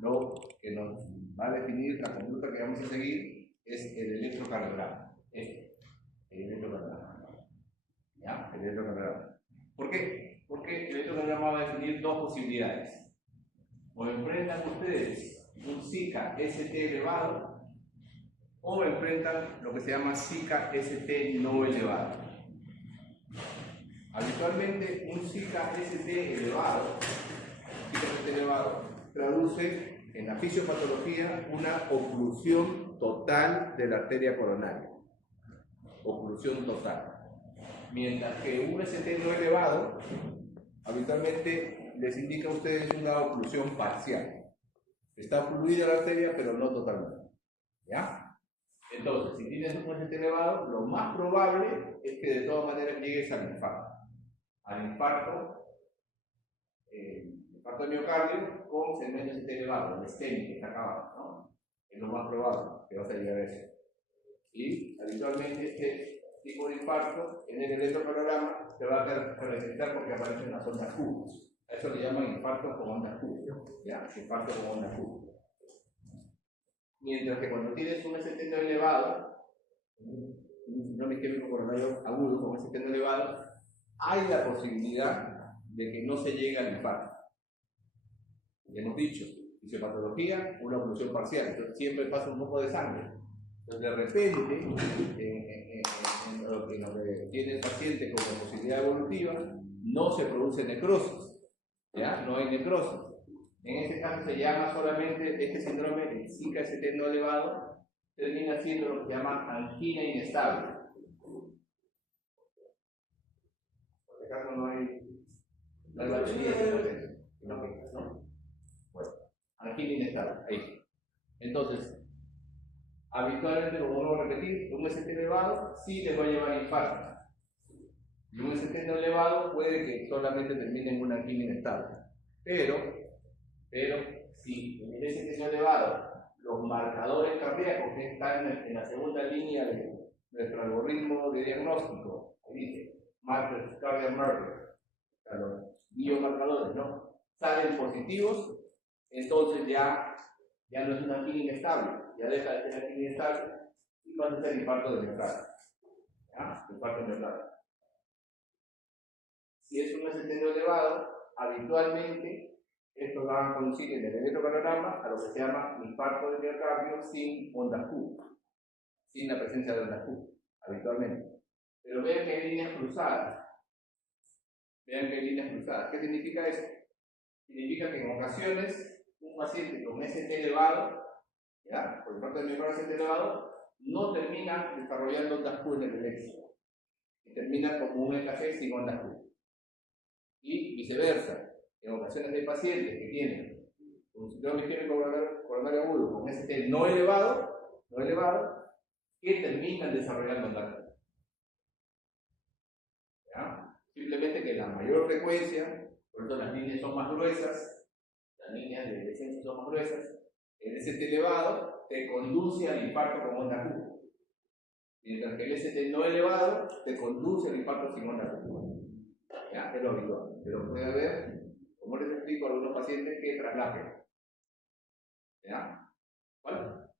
lo que nos va a definir la conducta que vamos a seguir es el electrocardiograma. El electrocardiograma. ¿Ya? El electrocardiograma. ¿Por qué? Porque el electrocardiograma va a definir dos posibilidades. O enfrentan ustedes un SICA ST elevado, o enfrentan lo que se llama SICA ST no elevado. Habitualmente un SICA ST elevado, traduce en la fisiopatología una oclusión total de la arteria coronaria. Oclusión total. Mientras que un ST no elevado, habitualmente les indica a ustedes una oclusión parcial. Está ocluida la arteria, pero no totalmente. ¿Ya? Entonces, si tienes un ST elevado, lo más probable es que de todas maneras llegues al infarto. Al infarto de miocardio con segmento ST elevado, el STEMI que está acá abajo, ¿no? Es lo más probable que vas a llegar a eso. Y habitualmente este tipo de infarto en el electrocardiograma se va a caracterizar porque aparecen las ondas Q. A eso le llaman infarto con ondas Q. ¿Ya? Infarto con ondas Q. Mientras que cuando tienes un ST elevado, un síndrome isquémico coronario agudo con ST elevado, hay la posibilidad de que no se llegue al infarto. Ya hemos dicho, fisiopatología, una oclusión parcial, entonces siempre pasa un poco de sangre. Entonces de repente, en lo que tiene el paciente como posibilidad evolutiva, no se produce necrosis, ¿ya? No hay necrosis. En este caso se llama solamente este síndrome, el SICA ST no elevado, termina siendo lo que se llama angina inestable. Por este caso no hay batería, ¿no? Bueno, angina inestable, ahí. Entonces, habitualmente, como vuelvo a repetir, un ST elevado sí le va a llevar a infarto. Y un ST no elevado puede que solamente termine en una angina inestable. Pero si en el ST no elevado los marcadores cardíacos que están en la segunda línea de nuestro algoritmo de diagnóstico, ahí dice, markers, cardiac markers, o sea, los biomarcadores, ¿no? Salen positivos, entonces ya no es una angina inestable, ya deja de ser angina inestable y pasa a ser infarto de miocardio. ¿Ya? Infarto de miocardio. Si es un ST elevado, habitualmente esto va a conducir en el electrocardiograma a lo que se llama infarto de miocardio sin ondas Q, sin la presencia de ondas Q, habitualmente. Pero vean que hay líneas cruzadas. Vean que hay líneas cruzadas. ¿Qué significa eso? Significa que en ocasiones un paciente con ST elevado, ¿ya? Por infarto de miocardio ST elevado, no termina desarrollando ondas Q en el electro. Y termina como un EKG sin ondas Q. Y viceversa. En ocasiones hay pacientes que tienen un síndrome isquémico coronario agudo con ST no elevado, que terminan desarrollando ondas Q. ¿Ya? Simplemente que la mayor frecuencia, por eso las líneas son más gruesas, las líneas de descenso son más gruesas, el ST elevado te conduce al infarto con onda Q. Mientras que el ST no elevado te conduce al infarto sin onda Q. ¿Ya? Es lo habitual. Pero puede haber, como les explico a algunos pacientes, que traslapen. ¿Ya? ¿Cuál?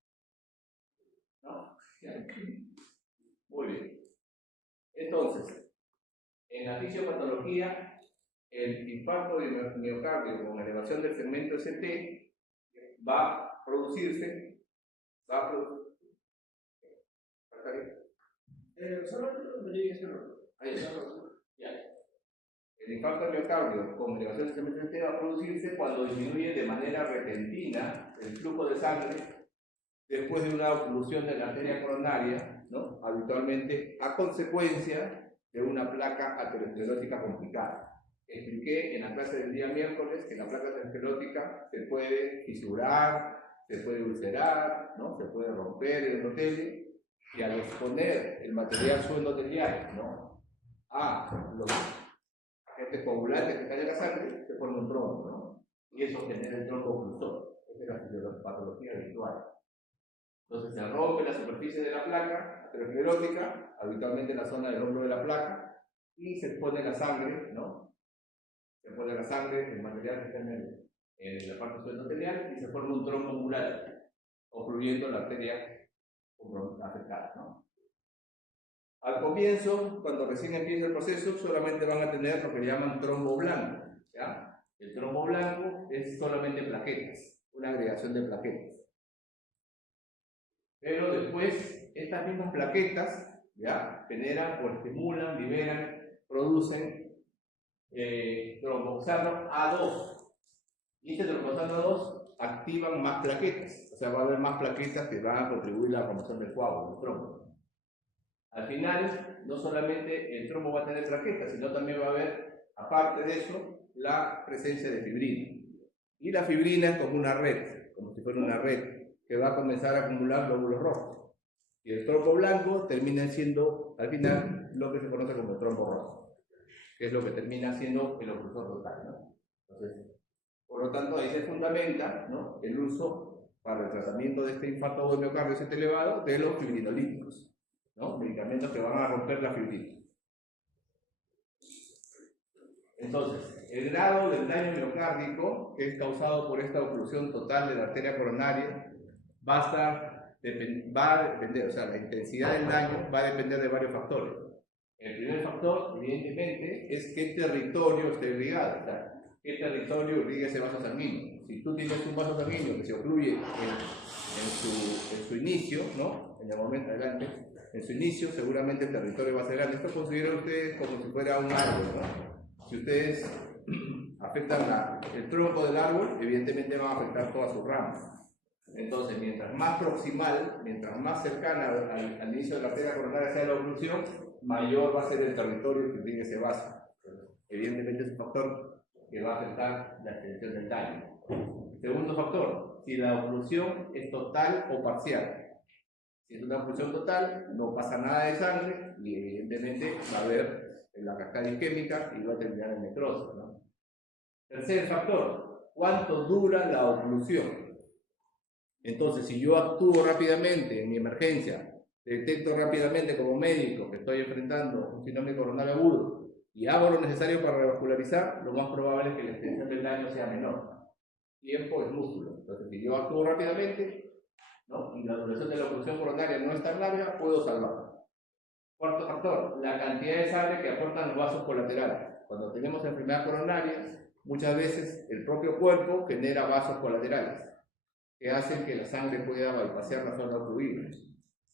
¿No? ¿Ya? Muy bien. Entonces, en la fisiopatología, el infarto de miocardio con elevación del segmento ST va a producirse. Ahí está. Ya. El infarto de miocardio con elevación del segmento ST va a producirse cuando disminuye de manera repentina el flujo de sangre después de una oclusión de la arteria coronaria, ¿no? Habitualmente a consecuencia de una placa aterosclerótica complicada. Expliqué en la clase del día miércoles que la placa aterosclerótica se puede fisurar, se puede ulcerar, ¿no? Se puede romper el endotelio, y al exponer el material suendotelial, ¿no? a los agentes coagulantes que están en la sangre, se forma un trombo, ¿no? Y eso genera el trombo oclusor. Esa es la patología habitual. Entonces se rompe la superficie de la placa aterosclerótica, habitualmente en la zona del hombro de la placa, y se expone la sangre, ¿no? Se expone la sangre, el material que está en en la parte subendotelial y se forma un trombo mural, obstruyendo la arteria afectada, ¿no? Al comienzo, cuando recién empieza el proceso, solamente van a tener lo que llaman trombo blanco, ¿ya? El trombo blanco es solamente plaquetas, una agregación de plaquetas. Pero después, estas mismas plaquetas, ¿ya? Generan o estimulan, liberan, producen tromboxano A2. Y este tromboxano A2 activan más plaquetas, o sea, va a haber más plaquetas que van a contribuir a la formación del coágulo, del trombo. Al final, no solamente el trombo va a tener plaquetas, sino también va a haber, aparte de eso, la presencia de fibrina. Y la fibrina es como una red, como si fuera una red, que va a comenzar a acumular glóbulos rojos. Y el trombo blanco termina siendo, al final, lo que se conoce como el trombo rojo, que es lo que termina siendo el oclusor total, ¿no? Entonces, por lo tanto, ahí se fundamenta, ¿no?, el uso para el tratamiento de este infarto de miocardio CT elevado de los fibrinolíticos, ¿no? Medicamentos que van a romper la fibrina. Entonces, el grado del daño miocárdico que es causado por esta oclusión total de la arteria coronaria va a depender, o sea, la intensidad del daño va a depender de varios factores. El primer factor, evidentemente, es qué territorio está irrigado, o sea, qué territorio irriga ese vaso sanguíneo. Si tú tienes un vaso sanguíneo que se ocluye en su inicio, ¿no?, en el momento adelante, en su inicio, seguramente el territorio va a ser grande. Esto considera ustedes como si fuera un árbol, ¿no? Si ustedes afectan el tronco del árbol, evidentemente van a afectar todas sus ramas. Entonces, mientras más proximal, mientras más cercana al inicio de la arteria coronaria sea la oclusión, mayor va a ser el territorio que tiene ese vaso. Evidentemente es un factor que va a afectar la extensión del daño. Segundo factor, si la oclusión es total o parcial. Si es una oclusión total, no pasa nada de sangre y evidentemente va a haber la cascada isquémica y va a terminar en necrosis, ¿no? Tercer factor, ¿cuánto dura la oclusión? Entonces, si yo actúo rápidamente en mi emergencia, detecto rápidamente como médico que estoy enfrentando un síndrome coronario agudo y hago lo necesario para revascularizar, lo más probable es que la extensión del daño sea menor. Tiempo es músculo. Entonces, si yo actúo rápidamente, ¿no?, y la duración de la oclusión coronaria no es tan larga, puedo salvar. Cuarto factor, la cantidad de sangre que aportan los vasos colaterales. Cuando tenemos enfermedad coronaria, muchas veces el propio cuerpo genera vasos colaterales que hacen que la sangre pueda bypasear la zona ocluida.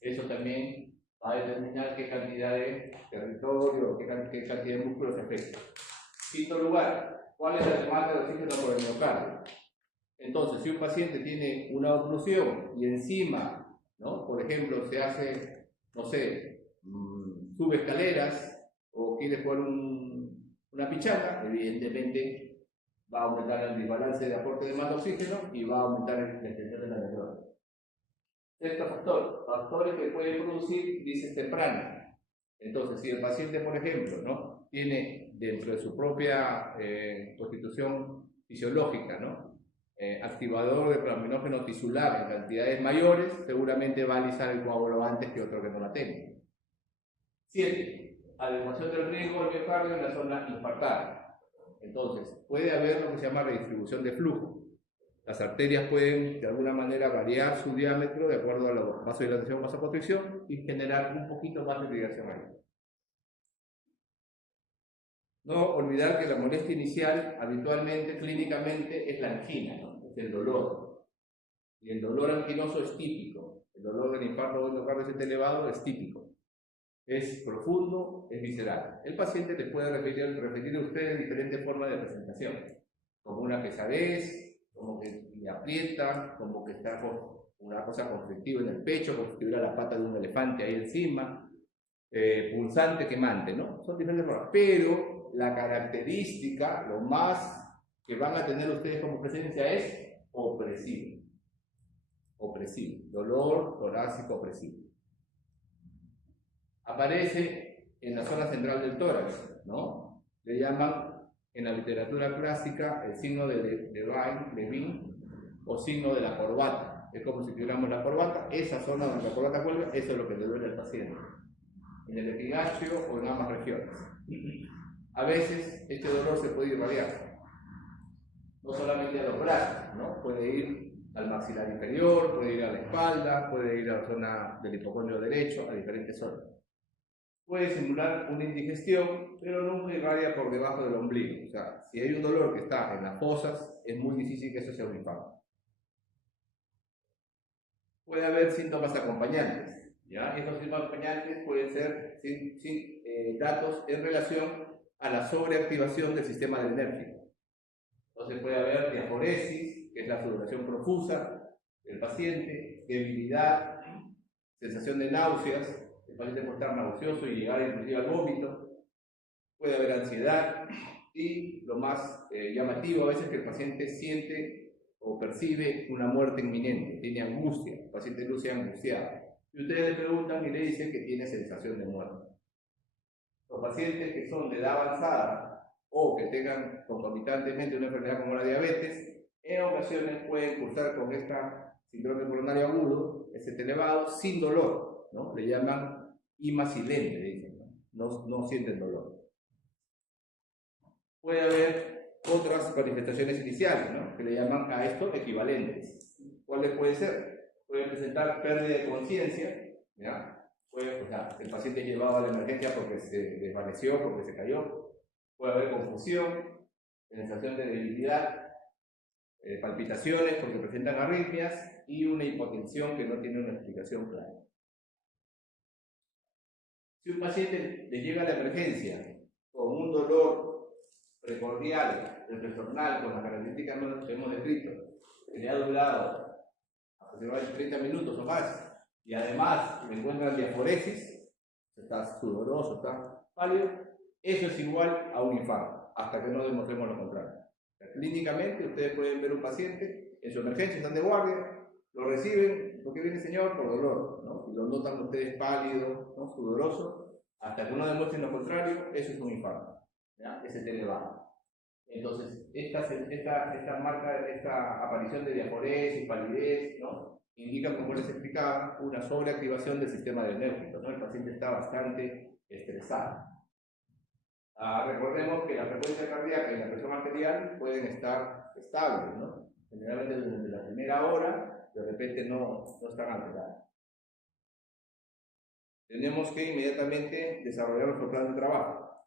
Eso también va a determinar qué cantidad de territorio, qué cantidad de músculos se afecta. Quinto lugar, ¿cuál es la demanda de oxígeno por el miocardio? Entonces, si un paciente tiene una oclusión y encima, ¿no?, por ejemplo, se hace, no sé, sube escaleras o quiere jugar una pichanga, evidentemente va a aumentar el desbalance de aporte de más oxígeno y va a aumentar la extensión de la necrosis. Sexto factor, factores que pueden producir crisis temprana. Entonces, si el paciente, por ejemplo, ¿no?, tiene dentro de su propia constitución fisiológica, ¿no?, activador de plasminógeno tisular en cantidades mayores, seguramente va a alisar el coágulo antes que otro que no la tenga. 7. Adecuación del riesgo del miocardio en la zona infartada. Entonces, puede haber lo que se llama redistribución de flujo. Las arterias pueden, de alguna manera, variar su diámetro de acuerdo a la vasodilatación o vasoconstricción y generar un poquito más de irrigación ahí. No olvidar que la molestia inicial, habitualmente, clínicamente, es la angina, ¿no?, es el dolor. Y el dolor anginoso es típico. El dolor del infarto de miocardio CT elevado es típico. Es profundo, es visceral. El paciente le puede referir a usted diferentes formas de presentación, como una pesadez, como que le aprieta, como que está con una cosa conflictiva en el pecho, como si tuviera la pata de un elefante ahí encima, punzante, quemante, ¿no? Son diferentes formas, pero la característica, lo más que van a tener ustedes como presencia es opresivo. Opresivo, dolor torácico opresivo. Aparece en la zona central del tórax, ¿no? Le llaman en la literatura clásica el signo de Levin o signo de la corbata. Es como si tuviéramos la corbata, esa zona donde la corbata cuelga, eso es lo que le duele al paciente. En el epigastrio o en ambas regiones. A veces este dolor se puede irradiar. no solamente a los brazos, ¿no? Puede ir al maxilar inferior, puede ir a la espalda, puede ir a la zona del hipocondrio derecho, a diferentes zonas. Puede simular una indigestión, pero nunca irradia por debajo del ombligo. O sea, si hay un dolor que está en las fosas, es muy difícil que eso sea un infarto. Puede haber síntomas acompañantes, ¿ya? Estos síntomas acompañantes pueden ser datos en relación a la sobreactivación del sistema adrenérgico. Entonces puede haber diaforesis, que es la sudoración profusa del paciente, debilidad, sensación de náuseas, el paciente puede estar nauseoso y llegar inclusive al vómito, puede haber ansiedad y lo más llamativo a veces que el paciente siente o percibe una muerte inminente, tiene angustia, el paciente luce angustiado. Y ustedes le preguntan y le dicen que tiene sensación de muerte. Los pacientes que son de edad avanzada o que tengan concomitantemente una enfermedad como la diabetes, en ocasiones pueden cursar con esta síndrome coronario agudo, ST elevado, sin dolor, ¿no? Le llaman IMA silente, dicen, no sienten dolor. Puede haber otras manifestaciones iniciales, ¿no? Que le llaman a esto equivalentes. ¿Cuáles pueden ser? Pueden presentar pérdida de conciencia, ¿ya? Puede, o sea, el paciente es llevado a la emergencia porque se desvaneció, porque se cayó. Puede haber confusión, sensación de debilidad, palpitaciones porque presentan arritmias y una hipotensión que no tiene una explicación clara. Si un paciente le llega a la emergencia con un dolor precordial, personal, con las características que hemos descrito, que le ha durado aproximadamente 30 minutos o más, y además le encuentran diaforesis, está sudoroso, está pálido, eso es igual a un infarto, hasta que no demostremos lo contrario. Clínicamente, ustedes pueden ver un paciente en su emergencia, están de guardia, lo reciben, ¿por qué viene señor? Por dolor, ¿no? Y lo notan ustedes pálido, ¿no? Sudoroso, hasta que no demuestren lo contrario, eso es un infarto, ¿ya? Ese elevado. Entonces, esta marca, esta aparición de diaforesis, palidez, ¿no? Indica, como les explicaba, una sobreactivación del sistema adrenérgico, ¿no? El paciente está bastante estresado. Recordemos que la frecuencia cardíaca y la presión arterial pueden estar estables, ¿no? Generalmente durante la primera hora, de repente no están alteradas. Tenemos que inmediatamente desarrollar nuestro plan de trabajo,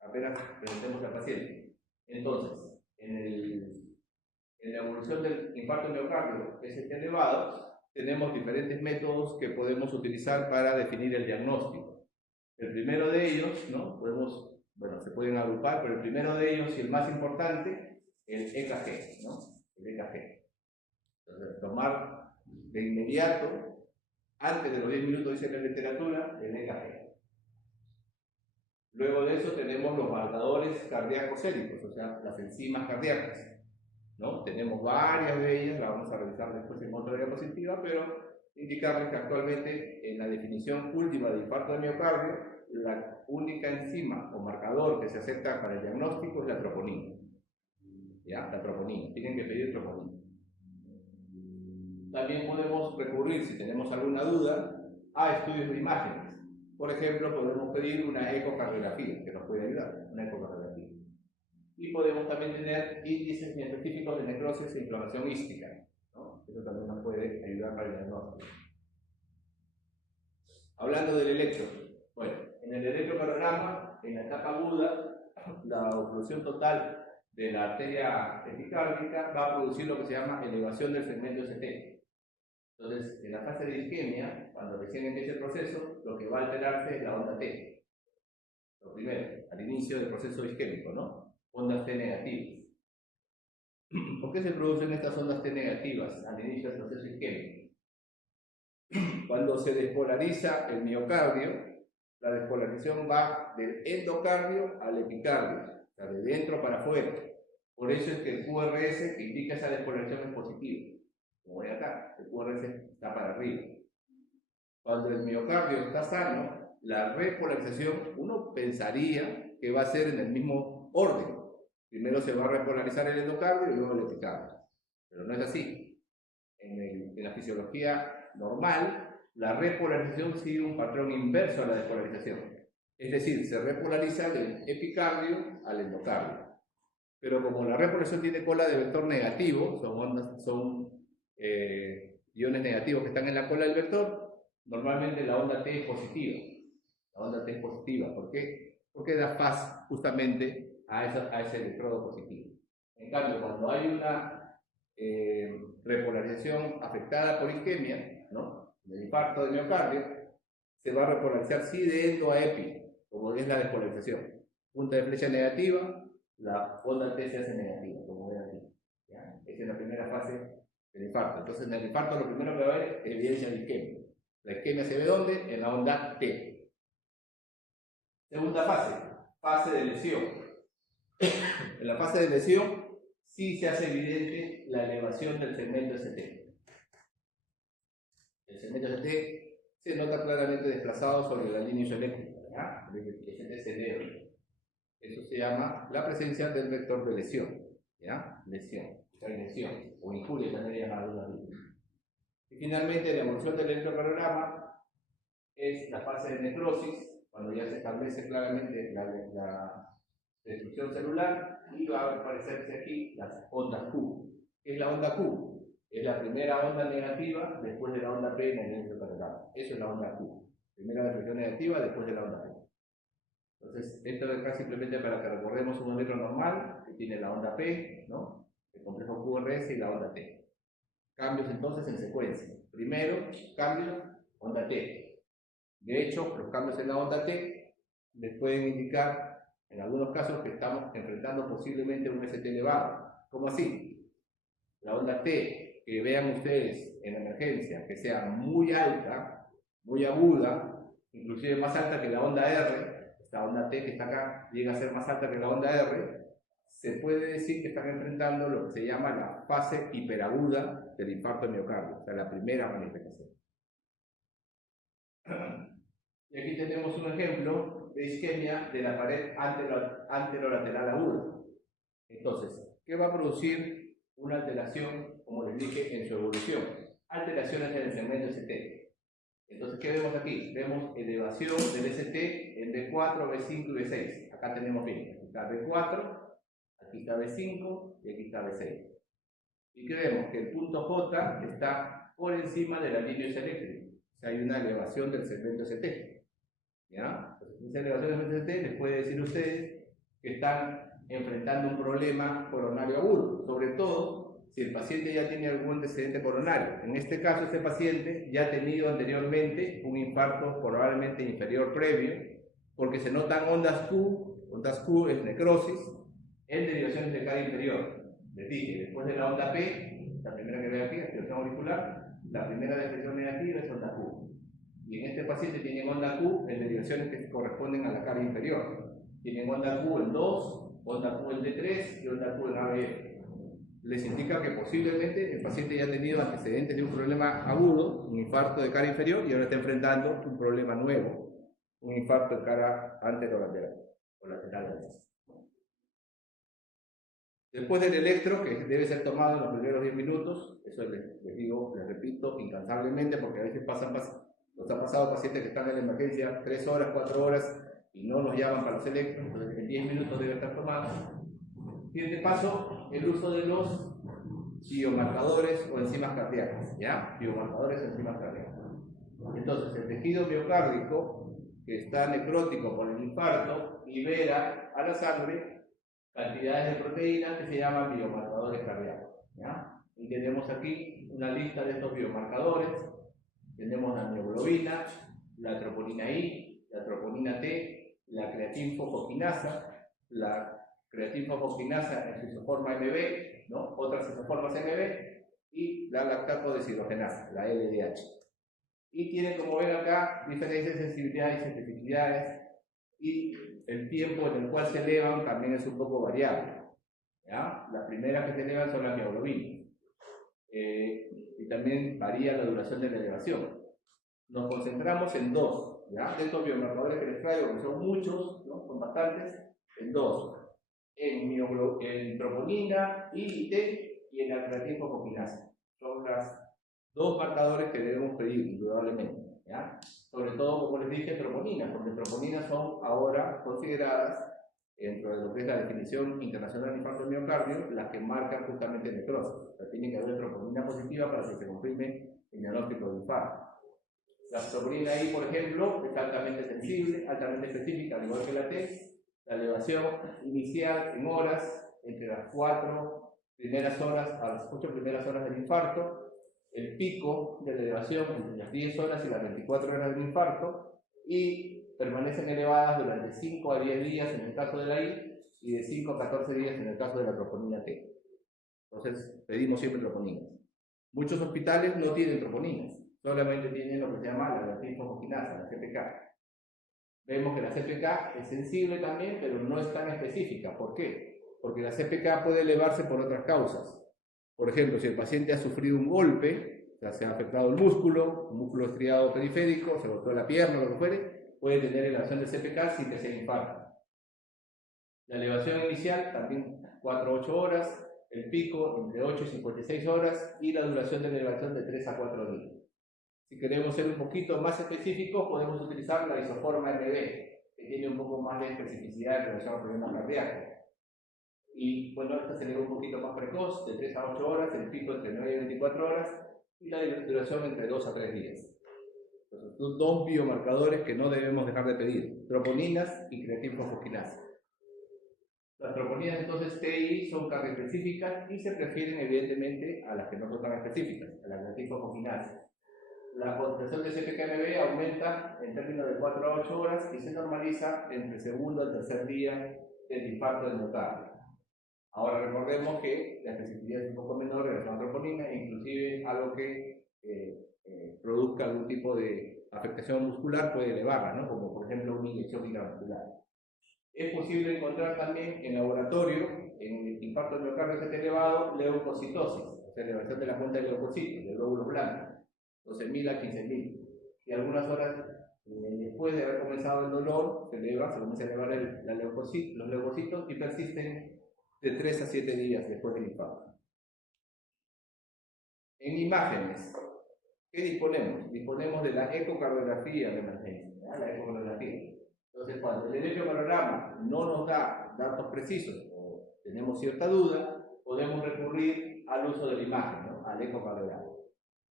apenas presentemos al paciente. Entonces, en la evolución del infarto miocardio ST elevado, tenemos diferentes métodos que podemos utilizar para definir el diagnóstico. El primero de ellos, ¿no? Se pueden agrupar, pero el primero de ellos y el más importante, el EKG, ¿no? El EKG. Entonces, tomar de inmediato, antes de los 10 minutos, dice la literatura, el EKG. Luego de eso tenemos los marcadores cardíacos séricos, o sea, las enzimas cardíacas, ¿no? Tenemos varias de ellas, las vamos a revisar después en otra diapositiva, pero indicarles que actualmente en la definición última de infarto de miocardio, la única enzima o marcador que se acepta para el diagnóstico es la troponina. ¿Ya? La troponina. Tienen que pedir troponina. También podemos recurrir, si tenemos alguna duda, a estudios de imágenes. Por ejemplo, podemos pedir una ecocardiografía, que nos puede ayudar, una ecocardiografía. Y podemos también tener índices específicos de necrosis e inflamación ística, ¿no? Eso también nos puede ayudar para el diagnóstico. Hablando del electro, bueno, en el electrocardiograma, en la etapa aguda, la oclusión total de la arteria epicárdica va a producir lo que se llama elevación del segmento ST. Entonces, en la fase de isquemia, cuando recién empieza el proceso, lo que va a alterarse es la onda T. Lo primero, al inicio del proceso isquémico, ¿no? Ondas T negativas. ¿Por qué se producen estas ondas T negativas al inicio del proceso isquémico? Cuando se despolariza el miocardio, la despolarización va del endocardio al epicardio, o sea, de dentro para afuera. Por eso es que el QRS que indica esa despolarización es positivo. Como ven acá, el QRS está para arriba. Cuando el miocardio está sano, la repolarización, uno pensaría que va a ser en el mismo orden. Primero se va a repolarizar el endocardio y luego el epicardio. Pero no es así. En la fisiología normal, la repolarización sigue un patrón inverso a la despolarización. Es decir, se repolariza del epicardio al endocardio. pero como la repolación tiene cola de vector negativo, iones negativos que están en la cola del vector, normalmente la onda T es positiva. La onda T es positiva. ¿Por qué? Porque da faz justamente a ese electrodo positivo. En cambio, cuando hay una repolarización afectada por isquemia, ¿no?, del infarto de miocardio, se va a repolarizar sí de endo a epi, como es la despolarización. Punta de flecha negativa, la onda T se hace negativa, como ven aquí. ¿Ya? Esa es la primera fase del infarto. Entonces, en el infarto lo primero que va a haber es evidencia de isquemia. La isquemia se ve ¿dónde? En la onda T. Segunda fase, fase de lesión. En la fase de lesión sí se hace evidente la elevación del segmento ST. El segmento ST se nota claramente desplazado sobre la línea isoeléctrica, ¿ya? El ST se eleva. Eso se llama la presencia del vector de lesión, ¿ya? Lesión o injuria también llamada. Y finalmente la evolución del electrocardiograma es la fase de necrosis, cuando ya se establece claramente la destrucción celular, y va a aparecerse aquí las ondas Q. ¿Qué es la onda Q? Es la primera onda negativa después de la onda P en el electrocardiograma. Eso es la onda Q. Primera destrucción negativa después de la onda P. Entonces, esto es acá simplemente para que recordemos un electro normal que tiene la onda P, ¿no?, el complejo QRS y la onda T. Cambios entonces en secuencia. Primero, cambio, onda T. De hecho, los cambios en la onda T les pueden indicar, en algunos casos, que estamos enfrentando posiblemente un ST elevado. ¿Cómo así? La onda T, que vean ustedes en emergencia, que sea muy alta, muy aguda, inclusive más alta que la onda R, esta onda T que está acá llega a ser más alta que la onda R, se puede decir que están enfrentando lo que se llama la fase hiperaguda del infarto de miocardio, o sea, la primera manifestación. Y aquí tenemos un ejemplo de isquemia de la pared anterolateral aguda. Entonces, ¿qué va a producir una alteración, como les dije, en su evolución? Alteraciones en el segmento ST. Entonces, ¿qué vemos aquí? Vemos elevación del ST en B4, B5 y B6. Acá tenemos bien. Aquí está B4, aquí está B5 y aquí está B6. Y creemos que el punto J está por encima de la línea eléctrica. O sea, hay una elevación del segmento ST. ¿Ya? Entonces, esa elevación del segmento ST les puede decir a ustedes que están enfrentando un problema coronario agudo, sobre todo si el paciente ya tiene algún antecedente coronario. En este caso, este paciente ya ha tenido anteriormente un infarto probablemente inferior previo, porque se notan ondas Q es necrosis, en derivaciones de cara inferior. Les dije, después de la onda P, la primera que ve aquí, activación auricular, la primera depresión negativa es onda Q. Y en este paciente tienen onda Q en derivaciones que corresponden a la cara inferior. Tienen onda Q en 2, onda Q en D3 y onda Q en ABF. Les indica que posiblemente el paciente ya ha tenido antecedentes de un problema agudo, un infarto de cara inferior, y ahora está enfrentando un problema nuevo, un infarto de cara anterolateral o lateral. Después del electro, que debe ser tomado en los primeros 10 minutos, eso les digo, les repito incansablemente, porque a veces nos ha pasado pacientes que están en la emergencia 3 horas, 4 horas y no nos llaman para los electros, entonces en 10 minutos debe estar tomado. Siguiente paso, el uso de los biomarcadores o enzimas cardíacas, ¿ya? Biomarcadores o enzimas cardíacas. Entonces, el tejido miocárdico, que está necrótico por el infarto, libera a la sangre cantidades de proteínas que se llaman biomarcadores cardíacos, ¿ya? Y tenemos aquí una lista de estos biomarcadores. Tenemos la mioglobina, la troponina I, la troponina T, la creatinfosfoquinasa, la creatinfosfoquinasa en su isoforma MB, ¿no?, otras isoformas MB, y la lactato deshidrogenasa, la LDH. Y tienen, como ven acá, diferentes sensibilidades y especificidades, y el tiempo en el cual se elevan también es un poco variable, ¿ya? Las primeras que se elevan son las mioglobinas, y también varía la duración de la elevación. Nos concentramos en dos, ¿ya? De estos biomarcadores que les traigo, que son muchos, ¿no?, son bastantes, en dos: en troponina, I y T, y en la creatinfosfoquinasa. Son los dos marcadores que debemos pedir, indudablemente, ¿ya? Sobre todo, como les dije, troponinas, porque troponinas son ahora consideradas dentro de lo que es la definición internacional de infarto de miocardio, las que marcan justamente necrosis. O sea, tiene que haber troponina positiva para que se confirme el diagnóstico de infarto. La troponina I, por ejemplo, es altamente sensible, altamente específica, al igual que la T. La elevación inicial en horas, entre las 4 primeras horas a las 8 primeras horas del infarto. El pico de la elevación entre las 10 horas y las 24 horas del infarto. Y permanecen elevadas durante 5 a 10 días en el caso de la I y de 5 a 14 días en el caso de la troponina T. Entonces, pedimos siempre troponinas. Muchos hospitales no tienen troponinas, solamente tienen lo que se llama la galactifosfoquinasa, la CPK. Vemos que la CPK es sensible también, pero no es tan específica. ¿Por qué? Porque la CPK puede elevarse por otras causas. Por ejemplo, si el paciente ha sufrido un golpe, o sea, se ha afectado el músculo, un músculo estriado periférico, se golpeó la pierna, lo que fuere, puede tener elevación de CPK sin que sea infarto. La elevación inicial también 4 a 8 horas, el pico entre 8 y 56 horas y la duración de la elevación de 3 a 4 días. Si queremos ser un poquito más específicos, podemos utilizar la isoforma MD, que tiene un poco más de especificidad en relación al problema cardíaco. Y bueno, esta se eleva un poquito más precoz, de 3 a 8 horas, el pico entre 9 y 24 horas y la duración entre 2 a 3 días. Entonces, dos biomarcadores que no debemos dejar de pedir, troponinas y creatinfosfoquinasa. Las troponinas entonces TI son cardiespecíficas y se prefieren evidentemente a las que no son tan específicas, a la creatinfosfoquinasa. La concentración de CPK-MB aumenta en términos de 4 a 8 horas y se normaliza entre el segundo y el tercer día del infarto del miocardio. Ahora recordemos que la especificidad es un poco menor en relación a la troponina, inclusive algo que produzca algún tipo de afectación muscular puede elevarla, ¿no? Como por ejemplo una inyección intramuscular. Es posible encontrar también en laboratorio, en el infarto del miocardio que esté elevado, leucocitosis, o sea, elevación de la cuenta de leucocitos, de glóbulos blancos, 12.000 a 15.000. Y algunas horas después de haber comenzado el dolor, se comienza a elevar los leucocitos y persisten de 3 a 7 días después del infarto. En imágenes, ¿qué disponemos? Disponemos de la ecocardiografía de emergencia, ¿ya? La ecocardiografía. Entonces, cuando el electrocardiograma no nos da datos precisos o tenemos cierta duda, podemos recurrir al uso de la imagen, ¿no? Al ecocardiograma.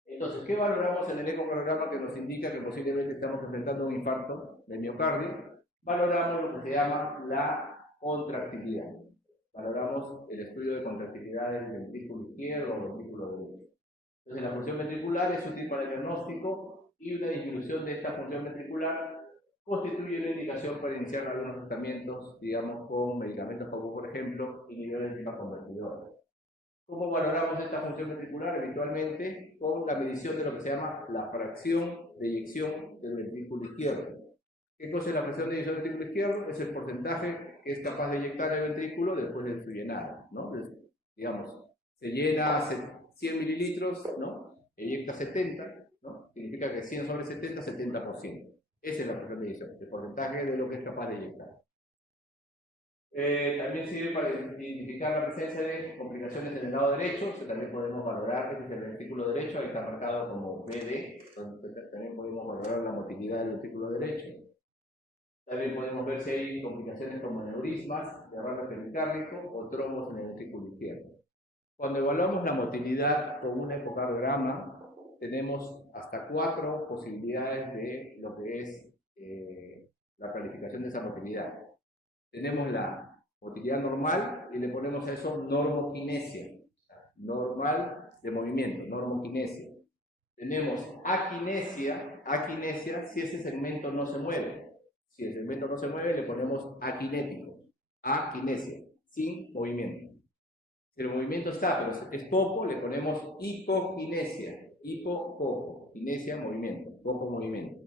Entonces, ¿qué valoramos en el ecocardiograma que nos indica que posiblemente estamos enfrentando un infarto del miocardio? Valoramos lo que se llama la contractilidad. Valoramos el estudio de contractilidad del ventrículo izquierdo o ventrículo derecho. Entonces, la función ventricular es útil para el diagnóstico y una disminución de esta función ventricular constituye una indicación para iniciar algunos tratamientos, digamos, con medicamentos como, por ejemplo, inhibidores de enzima convertidora. ¿Cómo valoramos esta función ventricular? Habitualmente con la medición de lo que se llama la fracción de eyección del ventrículo izquierdo. ¿Qué cosa es la fracción de eyección del ventrículo izquierdo? Es el porcentaje que es capaz de eyectar el ventrículo después de su llenado, ¿no? Digamos, se llena 100 mililitros, ¿no? Eyecta 70, ¿no? Significa que 100 sobre 70, 70%. Esa es la fracción de eyección, el porcentaje de lo que es capaz de eyectar. También sirve para identificar la presencia de complicaciones en el lado derecho, que también podemos valorar, este es el ventrículo derecho, ahí está marcado como BD, entonces también podemos valorar la motilidad del ventrículo derecho. También podemos ver si hay complicaciones como aneurismas, derrame pericárdico o trombos en el ventrículo izquierdo. Cuando evaluamos la motilidad con un ecocardiograma, tenemos hasta 4 posibilidades de lo que es la planificación de esa motilidad. Tenemos la motilidad normal y le ponemos a eso normoquinesia, normal de movimiento, normoquinesia. Tenemos aquinesia si ese segmento no se mueve. Si el segmento no se mueve, le ponemos aquinético, aquinesia, sin movimiento. Si el movimiento está, pero es poco, le ponemos hipoquinesia, poco, kinesia, movimiento, poco movimiento.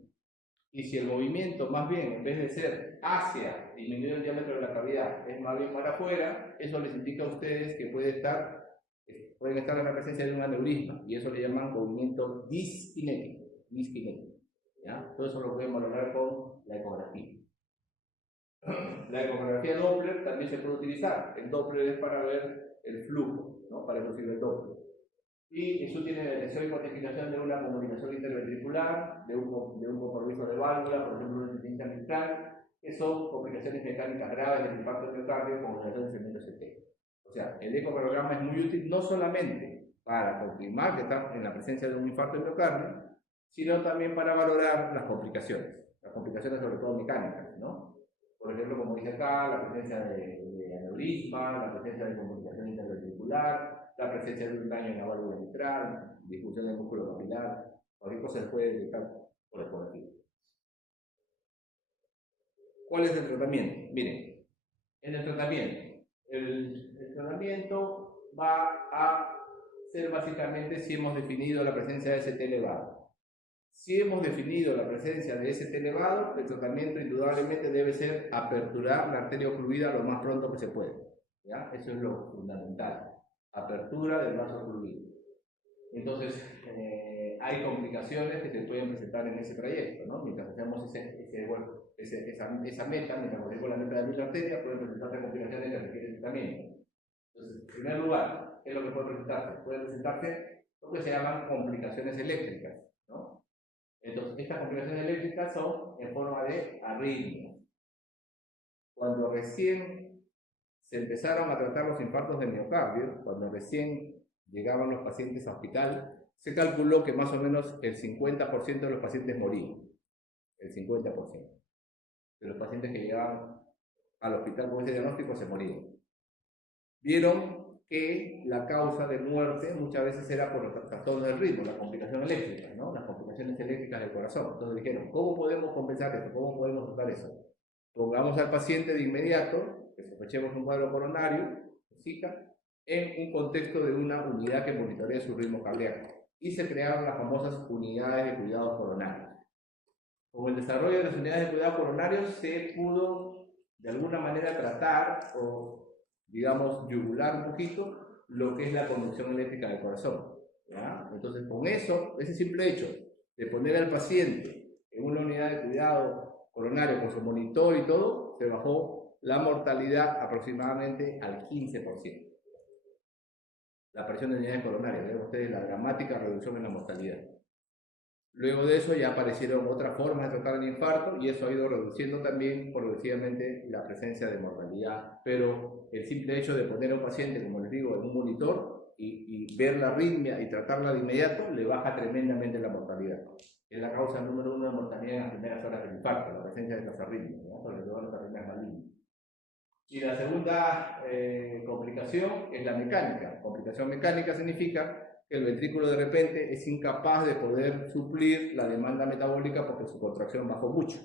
Y si el movimiento, más bien, en vez de ser hacia, disminuir el diámetro de la cavidad, es más bien para afuera, eso les indica a ustedes que pueden estar en la presencia de un aneurisma, y eso le llaman movimiento diskinético. ¿Ya? Todo eso lo pueden valorar con la ecografía. La ecografía Doppler también se puede utilizar. El Doppler es para ver el flujo, ¿no? Para eso sirve el Doppler. Y eso tiene detección y cuantificación de una comunicación interventricular, de un compromiso de válvula, por ejemplo, una insuficiencia mitral, que son complicaciones mecánicas graves del infarto de miocardio con elevación de segmento ST. O sea, el ecocardiograma es muy útil no solamente para confirmar que está en la presencia de un infarto de miocardio, sino también para valorar las complicaciones sobre todo mecánicas, ¿no? Por ejemplo, como dice acá, la presencia de aneurisma, la presencia de comunicación interventricular, la presencia de un daño en la válvula mitral, disfunción del músculo capilar, cualquier cosa se puede detectar por aquí. ¿Cuál es el tratamiento? Miren, en el tratamiento va a ser básicamente si hemos definido la presencia de ST elevado. Si hemos definido la presencia de ST elevado, el tratamiento indudablemente debe ser aperturar la arteria ocluida lo más pronto que se puede. ¿Ya? Eso es lo fundamental. Apertura del vaso ocluido. Entonces, hay complicaciones que se pueden presentar en ese trayecto, ¿no? Mientras hacemos esa meta, mientras conseguimos la meta de la arteria, pueden presentarse complicaciones que requieren tratamiento. Entonces, en primer lugar, ¿qué es lo que puede presentarse? Pueden presentarse lo que se llaman complicaciones eléctricas, ¿no? Entonces, estas complicaciones eléctricas son en forma de arritmia. Cuando recién se empezaron a tratar los infartos de miocardio, cuando recién llegaban los pacientes a hospital, se calculó que más o menos el 50% de los pacientes morían. El 50% de los pacientes que llegaban al hospital con ese diagnóstico se morían. Vieron que la causa de muerte muchas veces era por los trastornos del ritmo, la complicación eléctrica, ¿no? Las complicaciones eléctricas del corazón. Entonces dijeron, ¿cómo podemos compensar esto? ¿Cómo podemos tratar eso? Pongamos al paciente de inmediato, que sospechemos un cuadro coronario, Zika, en un contexto de una unidad que monitoree su ritmo cardíaco. Y se crearon las famosas unidades de cuidados coronarios. Con el desarrollo de las unidades de cuidados coronarios se pudo de alguna manera tratar o, digamos, yugular un poquito lo que es la conducción eléctrica del corazón, ¿ya? Entonces, con eso, ese simple hecho de poner al paciente en una unidad de cuidado coronario con su monitor y todo, se bajó la mortalidad aproximadamente al 15%. La aparición de unidades coronarias, ven ustedes la dramática reducción en la mortalidad. Luego de eso ya aparecieron otras formas de tratar el infarto y eso ha ido reduciendo también progresivamente la presencia de mortalidad. Pero el simple hecho de poner a un paciente, como les digo, en un monitor y ver la arritmia y tratarla de inmediato, le baja tremendamente la mortalidad. Es la causa número 1 de mortalidad en las primeras horas del infarto, la presencia de las arritmias, ¿no? Sobre todo las arritmias malignas. Y la segunda complicación es la mecánica. Complicación mecánica significa que el ventrículo de repente es incapaz de poder suplir la demanda metabólica porque su contracción bajó mucho,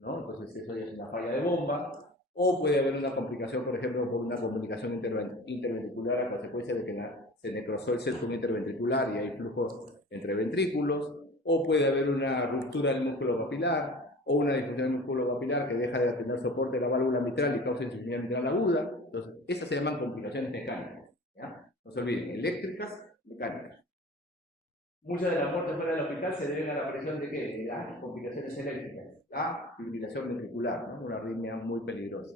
¿no? Entonces eso ya es una falla de bomba, o puede haber una complicación, por ejemplo, por una comunicación interventricular a consecuencia de que se necrosó el septum interventricular y hay flujo entre ventrículos, o puede haber una ruptura del músculo capilar, o una disfunción del músculo capilar que deja de tener soporte de la válvula mitral y causa insuficiencia mitral aguda. Entonces, esas se llaman complicaciones mecánicas, ¿ya? No se olviden, eléctricas, mecánicas. Muchas de las muertes fuera del hospital se deben a la aparición de ¿qué? De las complicaciones eléctricas, la fibrilación ventricular, ¿no? Una arritmia muy peligrosa.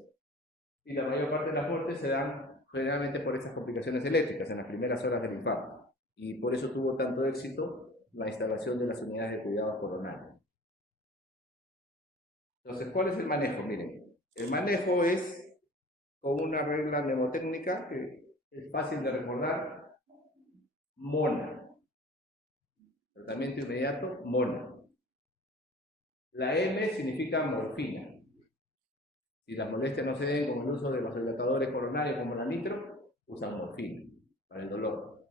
Y la mayor parte de las muertes se dan generalmente por esas complicaciones eléctricas en las primeras horas del infarto. Y por eso tuvo tanto éxito la instalación de las unidades de cuidados coronarios. Entonces, ¿cuál es el manejo? Miren, el manejo es con una regla mnemotécnica que es fácil de recordar, MONA. Tratamiento inmediato, MONA. La M significa morfina. Si las molestias no se den con el uso de vasodilatadores coronarios como la nitro, usan morfina para el dolor.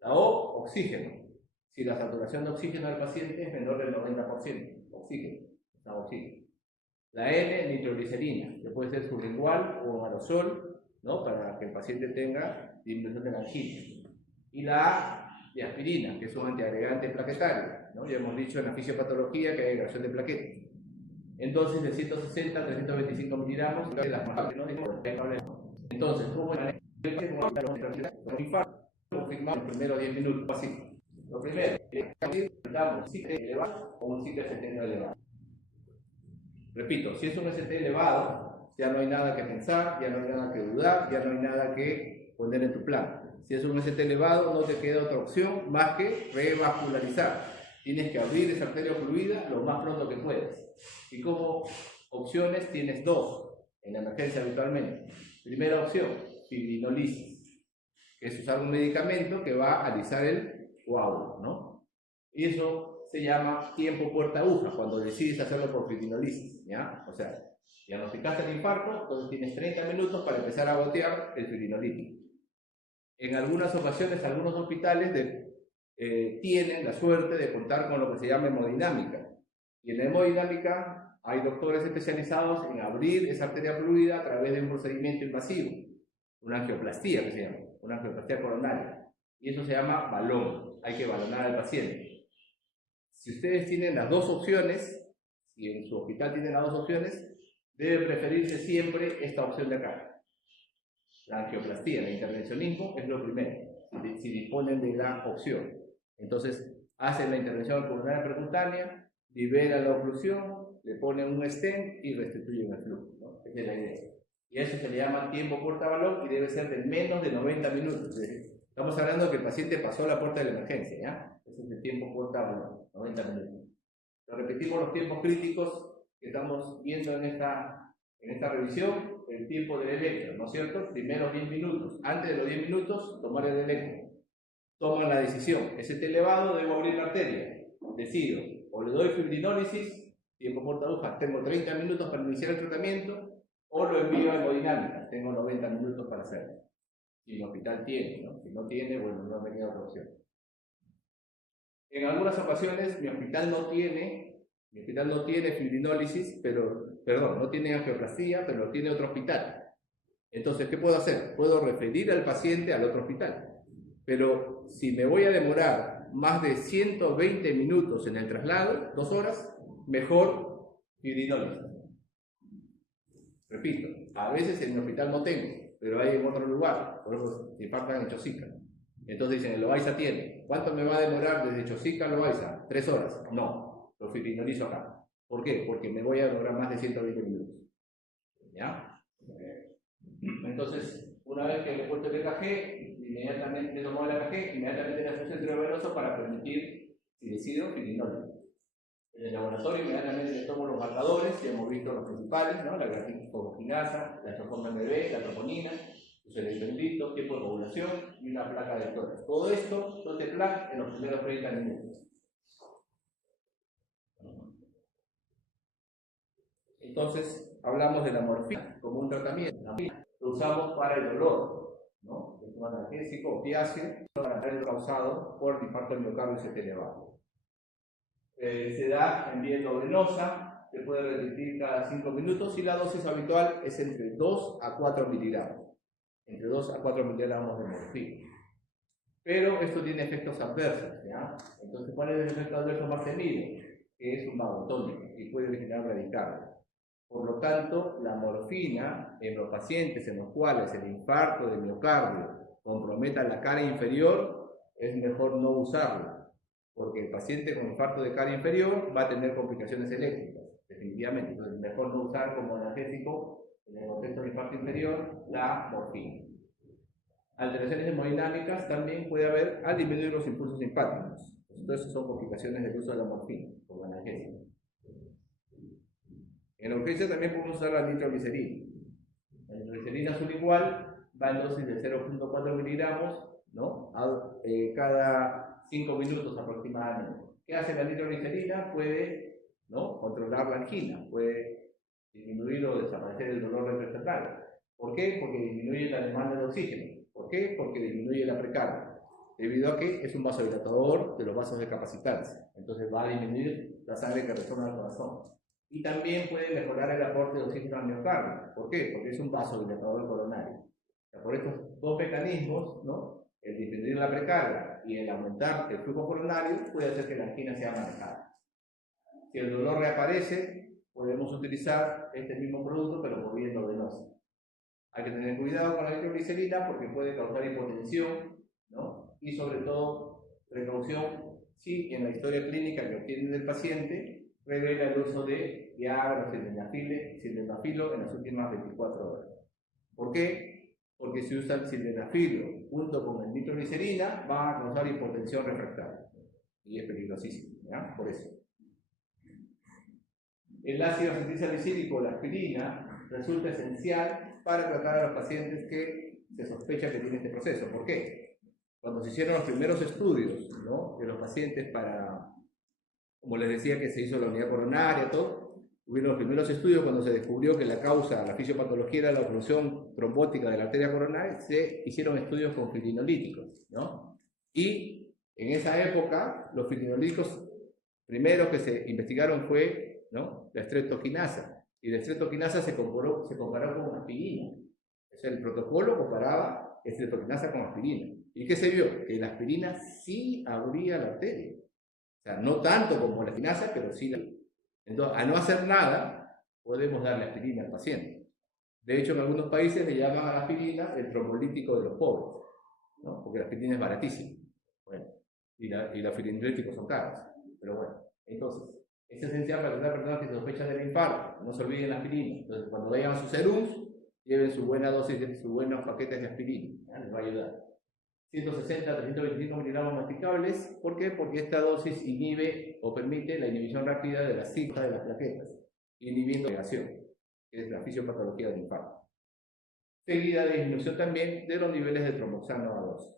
La O, oxígeno. Si la saturación de oxígeno del paciente es menor del 90%, oxígeno, usan oxígeno. La N, nitroglicerina, que puede ser sublingual o aerosol, ¿no? Para que el paciente tenga disminución de la angina. Y la A, de aspirina, que es un antiagregante plaquetario, ¿no? Ya hemos dicho en la fisiopatología que hay agregación de plaquetas. Entonces, de 160 a 325 miligramos, de las más entonces, ¿cómo es un infarto? Confirmamos en los primeros 10 minutos, así. Lo primero, damos un ciclo elevado o un ciclo ST elevado. Repito, si es un ST elevado, ya no hay nada que pensar, ya no hay nada que dudar, ya no hay nada que poner en tu plan. Si es un ST elevado, no te queda otra opción más que revascularizar. Tienes que abrir esa arteria ocluida lo más pronto que puedas. ¿Y cómo opciones tienes dos en la emergencia habitualmente. Primera opción, fibrinolisis, que es usar un medicamento que va a alisar el coágulo, ¿no? Y eso se llama tiempo puerta aguja, cuando decides hacerlo por fibrinolisis, ¿ya? O sea, diagnosticaste el infarto, entonces tienes 30 minutos para empezar a gotear el fibrinolítico. En algunas ocasiones, algunos hospitales tienen la suerte de contar con lo que se llama hemodinámica. Y en la hemodinámica hay doctores especializados en abrir esa arteria fluida a través de un procedimiento invasivo, una angioplastía que se llama, una angioplastía coronaria. Y eso se llama balón, hay que balonar al paciente. Si ustedes tienen las dos opciones, si en su hospital tienen las dos opciones, debe preferirse siempre esta opción de acá. La angioplastía, el intervencionismo es lo primero, si disponen de la opción. Entonces, hacen la intervención coronaria percutánea, liberan la oclusión, le ponen un stent y restituyen el flujo, ¿no? Esa es la idea. Y a eso se le llama tiempo puerta balón y debe ser de menos de 90 minutos. Estamos hablando de que el paciente pasó la puerta de la emergencia, ¿ya? Ese es el tiempo puerta balón, 90 minutos. Lo repetimos los tiempos críticos que estamos viendo en esta revisión, el tiempo del electro, ¿no es cierto? Primeros 10 minutos. Antes de los 10 minutos, tomar el electro. Toman la decisión. ¿Es elevado? Debo abrir la arteria. Decido. O le doy fibrinólisis, tiempo puerta aguja, tengo 30 minutos para iniciar el tratamiento, o lo envío a hemodinámica, tengo 90 minutos para hacerlo. Si el hospital tiene, ¿no? Si no tiene, bueno, no me queda otra opción. En algunas ocasiones mi hospital no tiene fibrinólisis, no tiene angioplastía, pero lo tiene otro hospital. Entonces, ¿qué puedo hacer? Puedo referir al paciente al otro hospital. Pero si me voy a demorar más de 120 minutos en el traslado, 2 horas, mejor fibrinólisis. Repito, a veces en mi hospital no tengo, pero hay en otro lugar, por ejemplo, si infartan en Chosica. Entonces dicen, el Loaiza tiene. ¿Cuánto me va a demorar desde Chosica a Loaiza? 3 horas. No, lo fibrinolizo acá. ¿Por qué? Porque me voy a demorar más de 120 minutos. ¿Ya? Entonces, una vez que le he puesto el EKG, inmediatamente le tomo el EKG, inmediatamente le hago un centro venoso para permitir, si decido, fibrinólisis. En el laboratorio inmediatamente le tomo los marcadores, que hemos visto los principales, ¿no? La graticoginasa, la troponina MB, la troponina, los electrolitos, tiempo de coagulación y una placa de Torres. Todo esto, todo este plan, en los primeros 30 minutos. Entonces, hablamos de la morfina como un tratamiento. La morfina lo usamos para el dolor, ¿no? Es un analgésico opiáceo para el causado por infarto miocardio y CT elevado. Se da en vía endovenosa, se puede repetir cada 5 minutos y la dosis habitual es entre 2 a 4 miligramos. Entre 2 a 4 miligramos de morfina. Pero esto tiene efectos adversos, ¿ya? Entonces, ¿cuál es el efecto adverso más temido? Que es un vagotónico y puede originar bradicardia. Por lo tanto, la morfina en los pacientes en los cuales el infarto de miocardio comprometa la cara inferior, es mejor no usarla. Porque el paciente con infarto de cara inferior va a tener complicaciones eléctricas, definitivamente. Entonces, mejor no usar como analgésico, en el contexto del infarto inferior, la morfina. Alteraciones hemodinámicas también puede haber al disminuir los impulsos simpáticos. Entonces, son complicaciones del uso de la morfina como analgésico. En la urgencia también podemos usar la nitroglicerina. La nitroglicerina azul igual va en dosis de 0.4 miligramos, ¿no? Cada 5 minutos aproximadamente. ¿Qué hace la nitroglicerina? Puede, ¿no?, controlar la angina, puede disminuir o desaparecer el dolor retroestatal. ¿Por qué? Porque disminuye la demanda de oxígeno. ¿Por qué? Porque disminuye la precardia. Debido a que es un vasodilatador de los vasos decapacitantes. Entonces va a disminuir la sangre que retorna al corazón. Y también puede mejorar el aporte de oxígeno al miocardio. ¿Por qué? Porque es un vasodilatador coronario. O sea, por estos dos mecanismos, ¿no?, el disminuir la precarga y el aumentar el flujo coronario puede hacer que la angina sea manejada. Si el dolor reaparece, podemos utilizar este mismo producto, pero por vía endovenosa. Hay que tener cuidado con la nitroglicerina porque puede causar hipotensión, ¿no? Y sobre todo, precaución si en la historia clínica que obtiene del paciente revela el uso de Viagra o sildenafilo en las últimas 24 horas. ¿Por qué? Porque si usa el sildenafilo junto con el nitroglicerina, va a causar hipotensión refractaria. Y es peligrosísimo, ¿ya? Por eso. el ácido acetilsalicílico, la aspirina, resulta esencial para tratar a los pacientes que se sospecha que tienen este proceso. ¿Por qué? Cuando se hicieron los primeros estudios, ¿no?, de los pacientes para, como les decía, que se hizo la unidad coronaria, todo, hubieron los primeros estudios cuando se descubrió que la causa, la fisiopatología era la oclusión trombótica de la arteria coronaria, se hicieron estudios con filinolíticos, ¿no? Y en esa época, los filinolíticos primeros que se investigaron fue, ¿no?, la estreptoquinasa, y la estreptoquinasa se comparó con aspirina. O sea, el protocolo comparaba estreptoquinasa con aspirina. ¿Y qué se vio? Que la aspirina sí abría la arteria. O sea, no tanto como la quinasa, pero sí la... Entonces, a no hacer nada, podemos darle aspirina al paciente. De hecho, en algunos países le llaman a la aspirina el trombolítico de los pobres, ¿no?, porque la aspirina es baratísima. Bueno, y los filinolíticos son caros. Pero bueno, entonces, es esencial para una persona que sospecha del infarto. No se olviden la aspirina. Entonces, cuando vayan a sus serums, lleven su buena dosis, sus buenos paquetes de aspirina. ¿Ya? Les va a ayudar. 160 a 325 miligramos masticables. ¿Por qué? Porque esta dosis inhibe o permite la inhibición rápida de la cita de las plaquetas, inhibiendo la agregación, que es la fisiopatología del infarto. Seguida de disminución también de los niveles de tromboxano A2.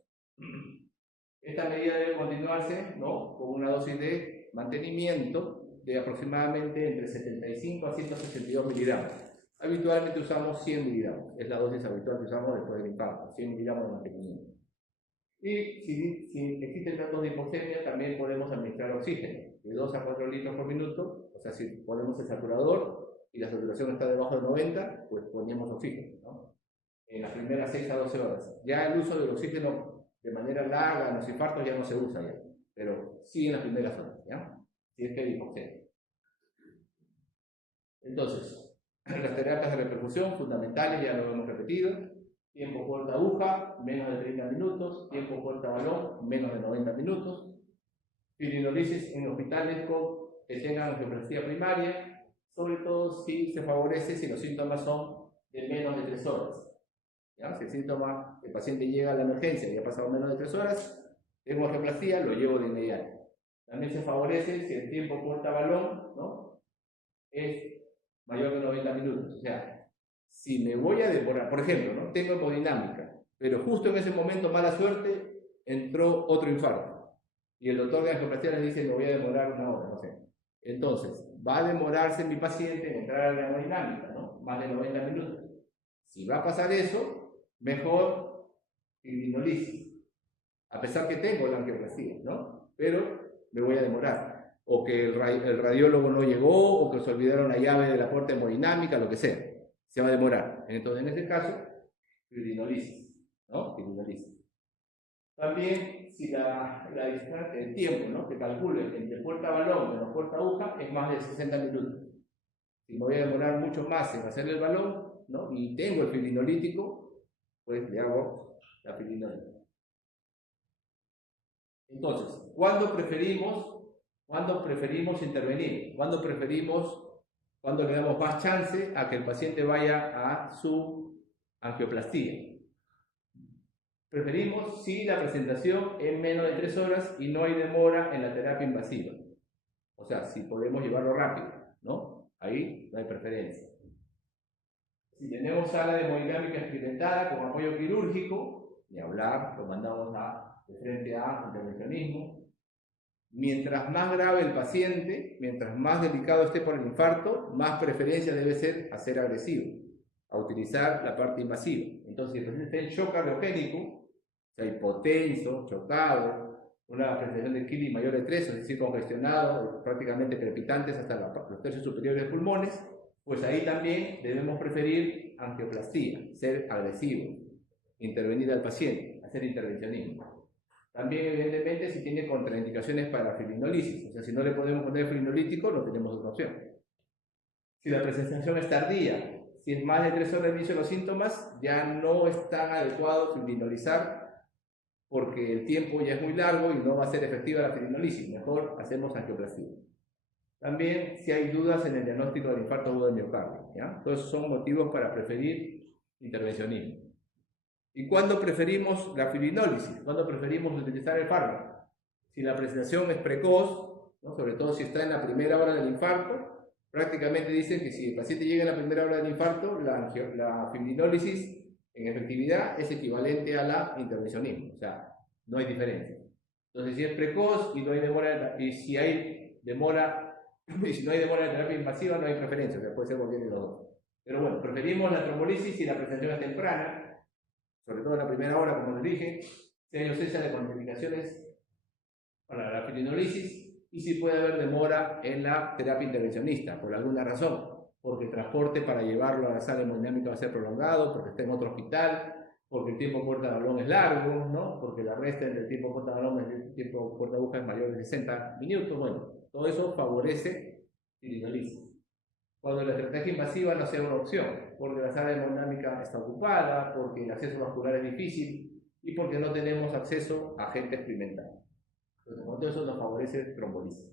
Esta medida debe continuarse, ¿no?, con una dosis de mantenimiento de aproximadamente entre 75 a 162 miligramos. Habitualmente usamos 100 miligramos, es la dosis habitual que usamos después del infarto, 100 miligramos de mantenimiento. Y si existen datos de hipoxemia, también podemos administrar oxígeno, de 2 a 4 litros por minuto. O sea, si ponemos el saturador y la saturación está debajo de 90, pues ponemos oxígeno, ¿no?, en las primeras 6 a 12 horas. Ya el uso del oxígeno de manera larga en los infartos ya no se usa ya, pero sí en las primeras horas, ¿ya? Si es que hay hipoxemia. Entonces, las terapias de repercusión fundamentales, ya lo hemos repetido: tiempo puerta aguja, menos de 30 minutos, tiempo puerta balón, menos de 90 minutos, filinolisis en hospitales que tengan angioplastia primaria, sobre todo si se favorece si los síntomas son de menos de 3 horas. ¿Ya? Si el paciente llega a la emergencia y ha pasado menos de 3 horas, tengo angioplastia, lo llevo de inmediato. También se favorece si el tiempo puerta balón, ¿no?, es mayor de 90 minutos. O sea, si me voy a demorar, por ejemplo, ¿no?, tengo hemodinámica, pero justo en ese momento, mala suerte, entró otro infarto, y el doctor de angioplastia le dice: me voy a demorar 1 hora, no sé. Entonces, va a demorarse mi paciente en entrar a la hemodinámica, ¿no?, más de 90 minutos. Si va a pasar eso, mejor filinolisis, a pesar que tengo la angioplastia, ¿no?, pero me voy a demorar. O que el radiólogo no llegó, o que se olvidaron la llave de la puerta hemodinámica, lo que sea. Se va a demorar. Entonces, en este caso, filinolisis, ¿no? Filinolisis. También, si el tiempo, ¿no?, que calcule entre puerta balón menos puerta aguja es más de 60 minutos. Si me voy a demorar mucho más en hacer el balón, ¿no?, y tengo el filinolítico, pues le hago la filinolítica. Entonces, ¿cuándo preferimos intervenir? ¿Cuándo le damos más chance a que el paciente vaya a su angioplastia? Preferimos si la presentación es menos de 3 horas y no hay demora en la terapia invasiva. O sea, si podemos llevarlo rápido, ¿no? Ahí no hay preferencia. Si tenemos sala de hemodinámica experimentada con apoyo quirúrgico, ni hablar, lo mandamos de frente a intervencionismo. Mientras más grave el paciente, mientras más delicado esté por el infarto, más preferencia debe ser a ser agresivo, a utilizar la parte invasiva. Entonces, si el paciente está en shock cardiogénico, o sea, hipotenso, chocado, una presentación de Killing mayor de 3, es decir, congestionado, prácticamente crepitantes hasta los tercios superiores de pulmones, pues ahí también debemos preferir angioplastia, ser agresivo, intervenir al paciente, hacer intervencionismo. También, evidentemente, si tiene contraindicaciones para la filinolisis, o sea, si no le podemos poner filinolítico, no tenemos otra opción. Si la presentación es tardía, si es más de 3 horas de inicio de los síntomas, ya no es tan adecuado filinolizar porque el tiempo ya es muy largo y no va a ser efectiva la filinolisis. Mejor hacemos angioplastia. También, si hay dudas en el diagnóstico del infarto agudo de miocardio, ¿ya? Todos son motivos para preferir intervencionismo. ¿Y cuándo preferimos la filinólisis? ¿Cuándo preferimos utilizar el fármaco? Si la presentación es precoz, ¿no?, sobre todo si está en la primera hora del infarto, prácticamente dice que si el paciente llega en la primera hora del infarto, la fibrinólisis en efectividad es equivalente a la intervencionismo, o sea, no hay diferencia. Entonces, si es precoz y no hay demora, y si hay demora, y si no hay demora de terapia invasiva, no hay preferencia, o sea, puede ser cualquiera de los dos. Pero bueno, preferimos la trombolisis si la presentación es temprana, sobre todo en la primera hora, como les dije, si hay ausencia de contraindicaciones para la fibrinolisis, y si puede haber demora en la terapia intervencionista, por alguna razón, porque el transporte para llevarlo a la sala hemodinámica va a ser prolongado, porque está en otro hospital, porque el tiempo puerta de balón es largo, ¿no? Porque la resta entre el tiempo puerta de balón y el tiempo puerta de aguja es mayor de 60 minutos. Bueno, todo eso favorece fibrinolisis. Cuando la estrategia invasiva no sea una opción, porque la sala hemodinámica está ocupada, porque el acceso vascular es difícil y porque no tenemos acceso a gente experimental. Entonces, con todo eso nos favorece trombolisis.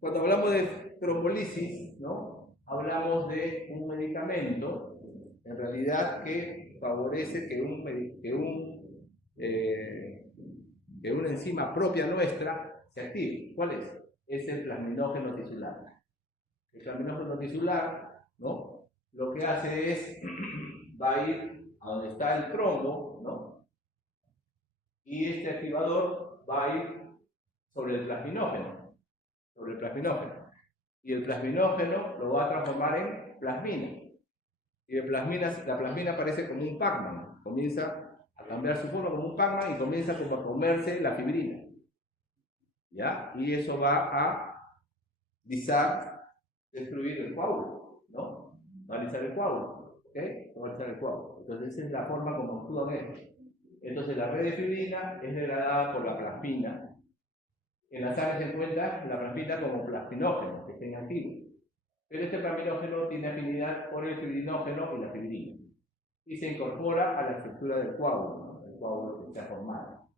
Cuando hablamos de trombolisis, ¿no? Hablamos de un medicamento, en realidad, que favorece que una enzima propia nuestra se active. ¿Cuál es? Es el plasminógeno tisular. El plasminógeno tisular, ¿no? Lo que hace es, va a ir a donde está el trombo, ¿no? Y este activador va a ir sobre el plasminógeno. Y el plasminógeno lo va a transformar en plasmina. Y la plasmina aparece como un Pac-Man. Comienza a cambiar su forma como un Pac-Man y comienza como a comerse la fibrina. ¿Ya? Y eso va a destruir el coágulo, ¿no? Va a alisar el coágulo, ¿ok? Va a alisar el coágulo. Entonces esa es la forma como actúan estos. Entonces la red de fibrina es degradada por la plasmina. En la sangre se encuentra la plasmina como plasminógeno, que está inactivo. Pero este plasminógeno tiene afinidad por el fibrinógeno y la fibrina. Y se incorpora a la estructura del coágulo, ¿no? El coágulo que está formado.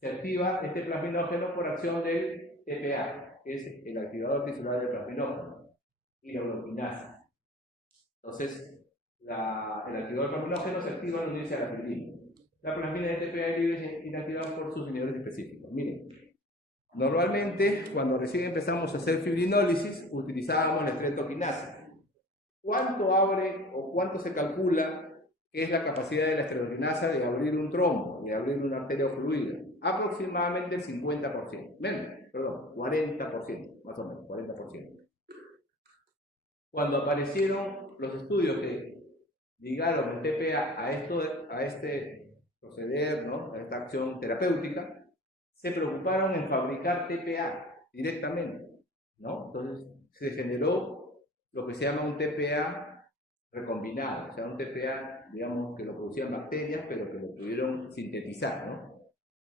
Se activa este plasminógeno por acción del TPA, que es el activador tisular del plasminógeno, y la uroquinasa. Entonces, el activador del plasminógeno se activa al unirse a la fibrina. La plasmina de TPA es inactivada por sus inhibidores específicos. Miren, normalmente, cuando recién empezamos a hacer fibrinólisis, utilizábamos la estreptoquinasa. ¿Cuánto abre o cuánto se calcula que es la capacidad de la estreptoquinasa de abrir un trombo, de abrir una arteria fluida? Aproximadamente el 50%, perdón, 40%, más o menos, 40%. Cuando aparecieron los estudios que ligaron el TPA a este proceder, ¿no? A esta acción terapéutica, se preocuparon en fabricar TPA directamente, ¿no? Entonces se generó lo que se llama un TPA recombinado, o sea, un TPA, digamos, que lo producían bacterias, pero que lo pudieron sintetizar, ¿no?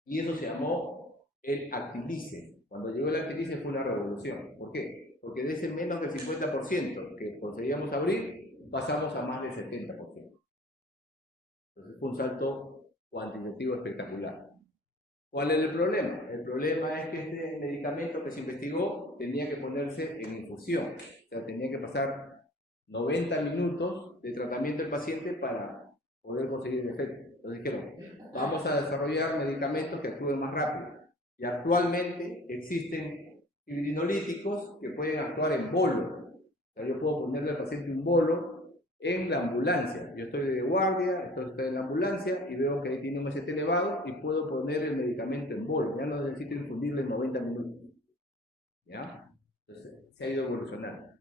Y eso se llamó el Actilice. Cuando llegó el Actilice fue una revolución. ¿Por qué? Porque de ese menos del 50% que conseguíamos abrir, pasamos a más del 70%. Entonces fue un salto cuantitativo espectacular. ¿Cuál es el problema? El problema es que este medicamento que se investigó tenía que ponerse en infusión, o sea, tenía que pasar 90 minutos de tratamiento del paciente para poder conseguir el efecto. Entonces dijeron, vamos a desarrollar medicamentos que actúen más rápido. Y actualmente existen fibrinolíticos que pueden actuar en bolo. O sea, yo puedo ponerle al paciente un bolo en la ambulancia. Yo estoy de guardia, estoy en la ambulancia y veo que ahí tiene un MST elevado y puedo poner el medicamento en bolo. Ya no necesito infundirle en 90 minutos. ¿Ya? Entonces, se ha ido evolucionando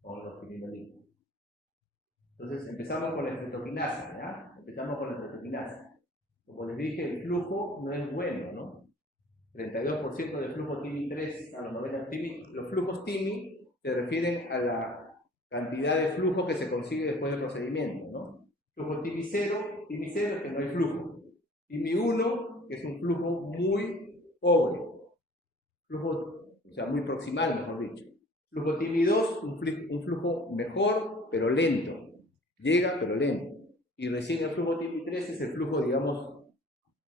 con los fibrinolíticos. Entonces, empezamos con la estreptoquinasa, ¿ya? Empezamos con la estreptoquinasa. Como les dije, el flujo no es bueno, ¿no? 32% de flujo TIMI3 a los 90 TIMI. Los flujos TIMI se refieren a la cantidad de flujo que se consigue después del procedimiento, ¿no? Flujo TIMI 0 es que no hay flujo. TIMI 1, que es un flujo muy pobre. Flujo, o sea, muy proximal, mejor dicho. Flujo TIMI 2, un flujo mejor, pero lento. Llega, pero lento. Y recién el flujo TIMI 3 es el flujo, digamos,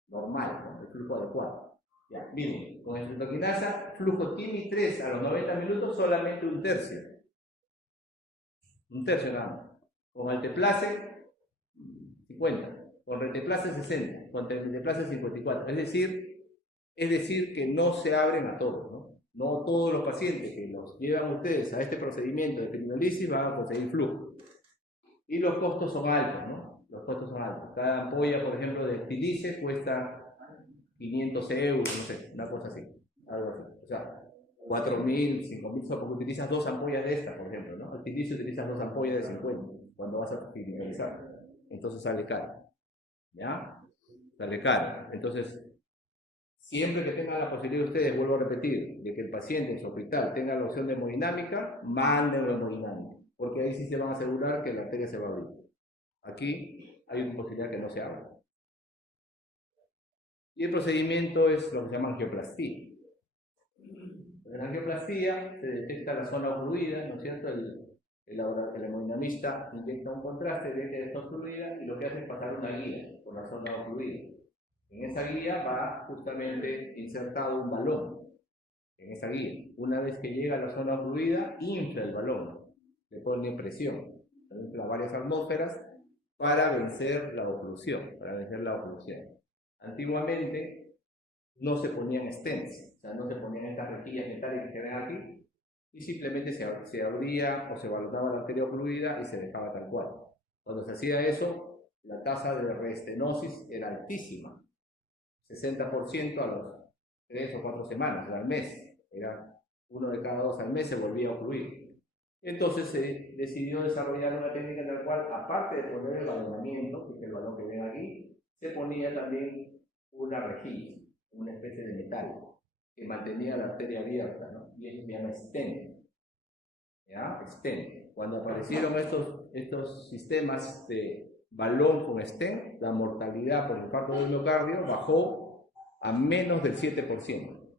normal, ¿no? El flujo adecuado. Ya, miren, con estreptoquinasa, flujo TIMI 3 a los 90 minutos, solamente un tercio. Un tercio nada más. Con alteplase, 50. Con reteplase, 60. Con reteplase, 54. Es decir que no se abren a todos, ¿no? No todos los pacientes que los llevan ustedes a este procedimiento de criminolisis van a conseguir flujo. Y los costos son altos, ¿no? Los costos son altos. Cada ampolla, por ejemplo, de Stilice cuesta 500 euros, no sé, una cosa así. Algo así. O sea, 4.000, 5.000, porque utilizas 2 ampollas de estas, por ejemplo, ¿no? El Stilice utilizas 2 ampollas de 50 cuando vas a criminalizar. Entonces sale caro. ¿Ya? Sale caro. Entonces, siempre que tengan la posibilidad ustedes, vuelvo a repetir, de que el paciente en su hospital tenga la opción de hemodinámica, mándenlo a hemodinámica, porque ahí sí se van a asegurar que la arteria se va a abrir. Aquí hay una posibilidad que no se abra. Y el procedimiento es lo que se llama angioplastía. En la angioplastía se detecta la zona ocluida, ¿no es cierto? El hemodinamista inyecta un contraste, ve que está ocluida y lo que hace es pasar una guía por la zona ocluida. En esa guía va justamente insertado un balón, en esa guía. Una vez que llega a la zona ocluida, infla el balón, le pone presión, infla varias atmósferas para vencer la oclusión, Antiguamente no se ponían stents, o sea, no se ponían estas rejillas metálicas que ven aquí, y simplemente se abría o se balonaba la arteria ocluida y se dejaba tal cual. Cuando se hacía eso, la tasa de reestenosis era altísima, 60% a los 3 o 4 semanas, al mes, era 1 de cada 2 al mes se volvía a ocluir. Entonces se decidió desarrollar una técnica en la cual, aparte de poner el balonamiento, que es el balón que ven aquí, se ponía también una rejilla, una especie de metal, que mantenía la arteria abierta, ¿no? Y eso se llama stent. ¿Ya? Stent. Cuando aparecieron estos sistemas de balón con stent, la mortalidad por infarto del miocardio bajó a menos del 7%.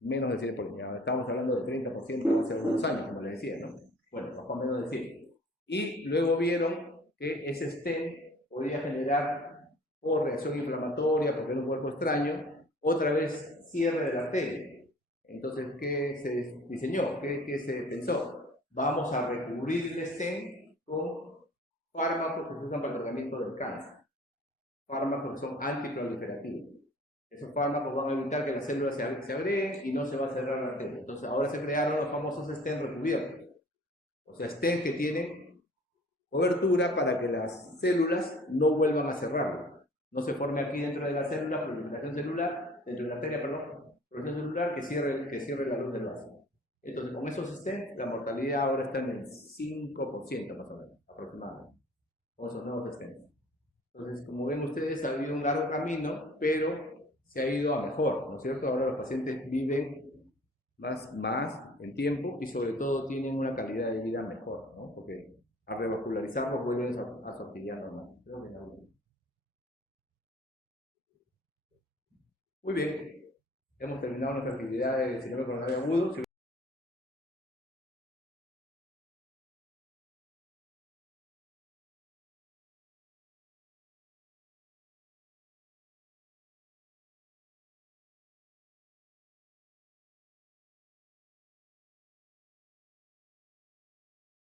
Menos del 7%. Ya estamos hablando de 30% hace unos años, como les decía, ¿no? Bueno, bajó a menos del 7%. Y luego vieron que ese stent podía generar, por reacción inflamatoria, porque era un cuerpo extraño, otra vez cierre de la arteria. Entonces, ¿qué se diseñó? ¿Qué se pensó? Vamos a recubrir el stent con fármacos que se usan para el tratamiento del cáncer. Fármacos que son antiproliferativos. Esos fármacos van a evitar que las células se agreguen y no se va a cerrar la arteria. Entonces, ahora se crearon los famosos stent recubiertos. O sea, stent que tienen cobertura para que las células no vuelvan a cerrarlo. No se forme aquí dentro de la célula, proliferación celular, dentro de la arteria, proliferación celular que cierre la luz del vaso. Entonces, con esos stents, la mortalidad ahora está en el 5% más o menos, aproximadamente, con esos nuevos stents. Entonces, como ven ustedes, ha habido un largo camino, pero se ha ido a mejor, ¿no es cierto? Ahora los pacientes viven más en tiempo y sobre todo tienen una calidad de vida mejor, ¿no? Porque al revascularizarlos vuelven a su actividad normal. Creo que no. Muy bien, hemos terminado nuestra actividad de síndrome coronario agudo.